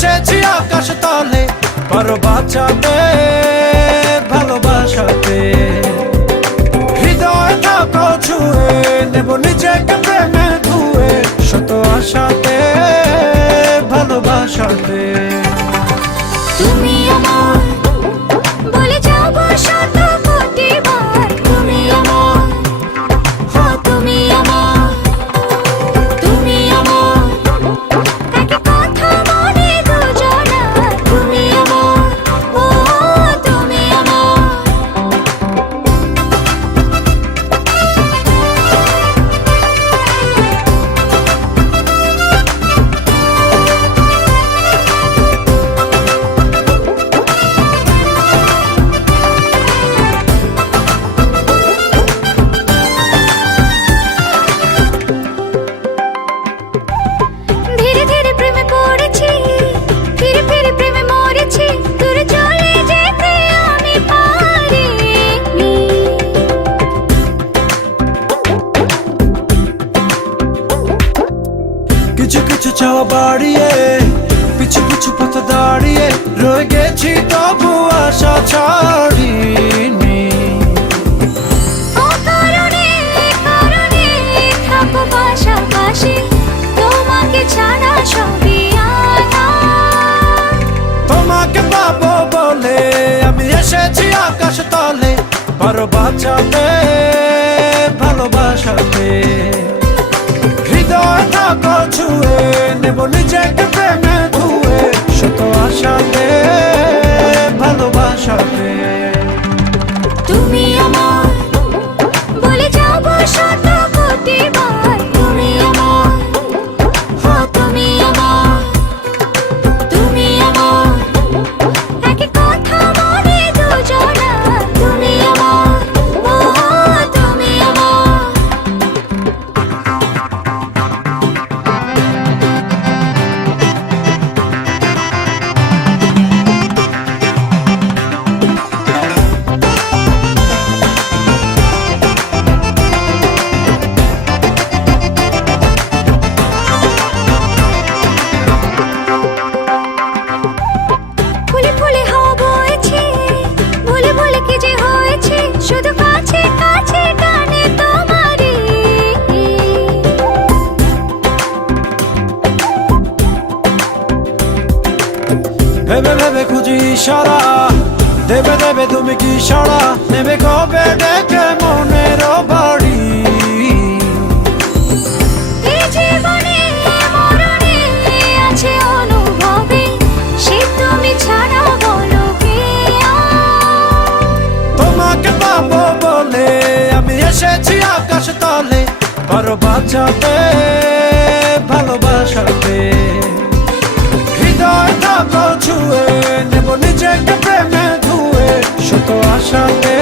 এসেছি আকাশ তলে, পারো বাঁচাতে ভালোবাসাতে। হৃদয় থাকো ছুঁয়ে, নেব নিজেকে প্রেমে ধুয়ে, শত আশাতে ভালোবাসাতে। তুমি আমার বলে যাবো শত কোটি বার, তুমি আমার, হ্যাঁ তুমি আমার, তুমি আমার, একই কথা মনে দুজনার, তুমি আমার, ও তুমি আমার। ধীরে ধীরে প্রেমে পড়েছি, ফিরে ফিরে প্রেমে মরেছি, দূরে চলে যেতে আমি পারিনি। কিছু কিছু চাওয়া বাড়িয়ে, পিছু পিছু পথ দাঁড়িয়ে, রয়ে গেছি তবু আশা ছাড়িনি। অকারণে কারণে থাকো পাশাপাশি, তোমাকে ছাড়া সবই আলাদা। তোমাকে পাবো বলে আমি এসেছি আকাশ তলে, পারো বাঁচাতে ভালোবাসাতে। হৃদয় থাকো ছুঁয়ে, নেব নিজেকে প্রেমে ধুয়ে, শত আশাতে ভালোবাসাতে। তুমি আমার বলে যাবো শত কোটি বার, তুমি আমার, হ্যাঁ তুমি আমার, তুমি আমার, একই কথা মনে দুজনার, তুমি আমার, ও তুমি আমার। ফুলে ফুলে হাওয়া বইছে, ভুলে ভুলে কি যে হয়েছে, শুধু কাছে কাছে টানে তোমারই। ভেবে ভেবে খুঁজি ইশারা, দেবে দেবে তুমি কি সাড়া, নেবে কবে ডেকে মনের বাড়ি। এই জীবনে মরণে আছে অনুভবে, সে তুমি ছাড়া বলো কে আর? তোমাকে পাবো বলে আমি এসেছি আকাশ তলে, পারো বাঁচাতে ভালোবাসাতে। হৃদয় থাকো ছুঁয়ে, নেব নিজেকে প্রেমে ধুয়ে, শত আশাতে